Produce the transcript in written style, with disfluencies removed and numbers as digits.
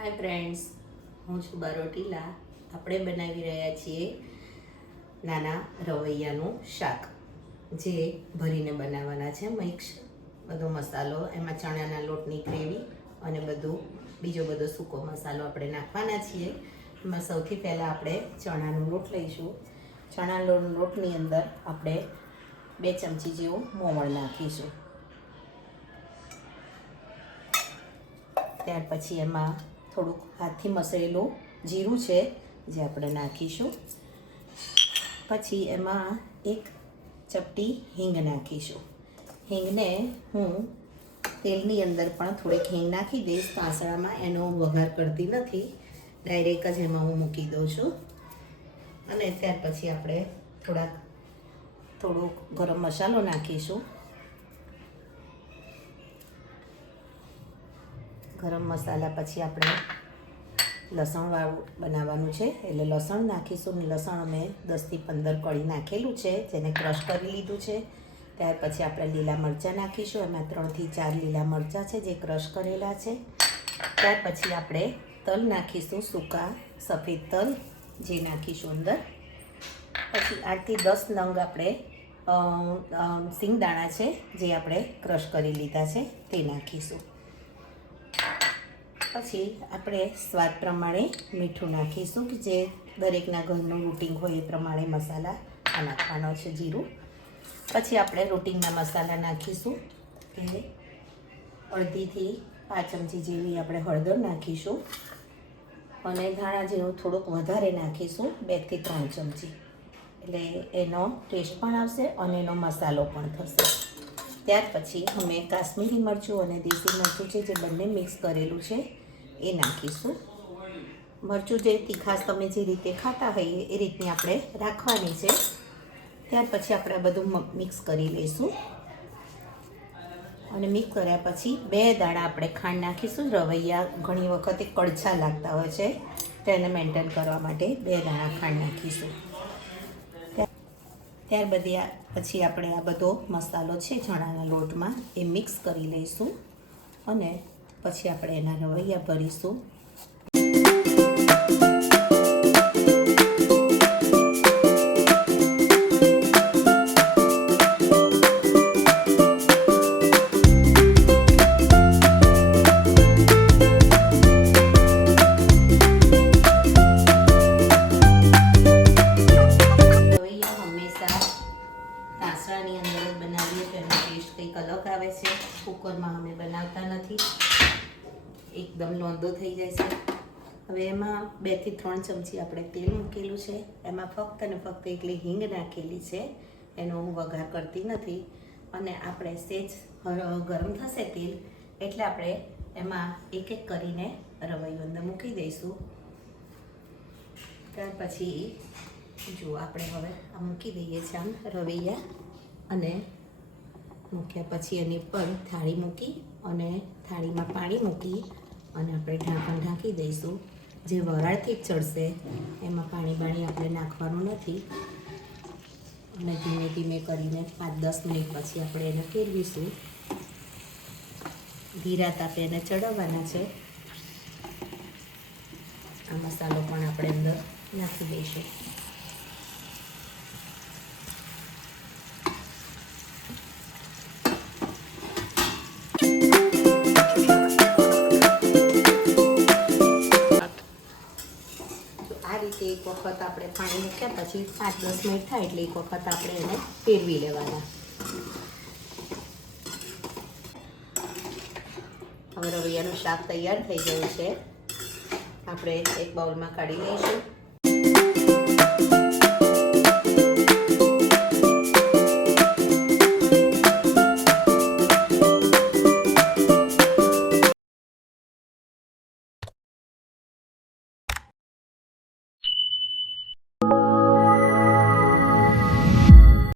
Hi friends, હું છું બારોટીલા. આપણે બનાવી રહ્યા છીએ નાના રવૈયાનું શાક, જે ભરીને બનાવવાના છે. મિક્સ બધો મસાલો, એમાં ચણાના લોટની ગ્રેવી અને બીજો બધો સૂકો મસાલો આપણે નાખવાના છીએ. એમાં સૌથી પહેલાં આપણે ચણાનો લોટ લઈશું. ચણાના લોટની અંદર આપણે 2 ચમચી જેવું મોવણ નાખીશું. ત્યાર પછી એમાં થોડુંક હાથથી મસળેલું જીરું છે જે આપણે નાખીશું. પછી એમાં 1 ચપટી હિંગ નાખીશું. હિંગને હું તેલની અંદર પણ થોડીક હિંગ નાખી દઈશ. તાંસળામાં એનો વઘાર કરતી નથી, ડાયરેક્ટ જ એમાં હું મૂકી દઉં છું. અને ત્યાર પછી આપણે થોડોક ગરમ મસાલો નાખીશું. ગરમ મસાલા પછી આપણે લસણવાળું બનાવવાનું છે, એટલે લસણ નાખીશું. લસણ અમે 10 થી 15 કળી નાખેલું છે, જેને ક્રશ કરી લીધું છે. ત્યાર પછી આપણે લીલા મરચાં નાખીશું. એમાં 3 થી 4 લીલા મરચાં છે જે ક્રશ કરેલા છે. ત્યાર પછી આપણે તલ નાખીશું, સૂકા સફેદ તલ જે નાખીશું અંદર. પછી 8 થી 10 નંગ આપણે સિંગદાણા છે જે આપણે ક્રશ કરી લીધા છે તે નાખીશું. પછી આપણે સ્વાદ પ્રમાણે મીઠું નાખીશું, કે જે દરેકના ઘરનું રૂટિન હોય એ પ્રમાણે મસાલા નાખવાનો છે. જીરું. પછી આપણે રૂટિનના મસાલા નાખીશું, કે 1.5 થી 5 ચમચી જેવી આપણે હળદર નાખીશું. અને ધાણા જેવું થોડુંક વધારે નાખીશું, 2 થી 3 ચમચી, એટલે એનો ટેસ્ટ પણ આવશે અને એનો મસાલો પણ થશે. ત્યાર પછી અમે કાશ્મીરી મરચું અને દેશી મરચું છે જે બંને મિક્સ કરેલું છે એ નાખીશું. મરચું જે તીખાશ તમે જે રીતે ખાતા હોઈએ એ રીતની આપણે રાખવાની છે. ત્યાર પછી આપણે આ બધું મિક્સ કરી લઈશું. અને મિક્સ કર્યા પછી 2 દાણા આપણે ખાંડ નાખીશું. રવૈયા ઘણી વખતે કડછા લાગતા હોય છે, તેને મેન્ટેન કરવા માટે 2 દાણા ખાંડ નાખીશું. પછી આપણે આ બધો મસાલો છે ચણાના લોટમાં એ મિક્સ કરી લઈશું. અને પછી આપણે એના રવૈયા ભરીશું. તાંસળાની અંદર જ બનાવીએ તો એનો ટેસ્ટ કંઈક અલગ આવે છે. કુકરમાં અમે બનાવતા નથી, એકદમ લોંદો થઈ જાય છે. હવે એમાં 2 થી 3 ચમચી આપણે તેલ મૂકેલું છે. એમાં ફક્ત અને ફક્ત એકલી હિંગ નાખેલી છે, એનો હું વઘાર કરતી નથી. અને આપણે સેજ ગરમ થશે તેલ એટલે આપણે એમાં એક કરીને રવૈયો અંદર મૂકી દઈશું. ત્યાર પછી જો આપણે હવે આ મૂકી દઈએ છીએ આમ રવૈયા. અને મૂક્યા પછી એની પર થાળી મૂકી અને થાળીમાં પાણી મૂકી અને આપણે ઢાંકણ ઢાંકી દઈશું. જે વરાળથી જ ચડશે, એમાં પાણી આપણે નાખવાનું નથી. અને ધીમે ધીમે કરીને 5-10 મિનિટ પછી આપણે એને ફેરવીશું. ધીરા તાપે એને ચડાવવાના છે. આ મસાલો પણ આપણે અંદર નાખી દઈશું. આ રીતે એક વખત આપણે પાણી મૂક્યા પછી 5-10 મિનિટ થાય એટલે એક વખત આપણે એને ફેરવી લેવાના. હવે રવૈયાનું શાક તૈયાર થઈ ગયું છે. આપણે એક બાઉલમાં કાઢી લઈશું.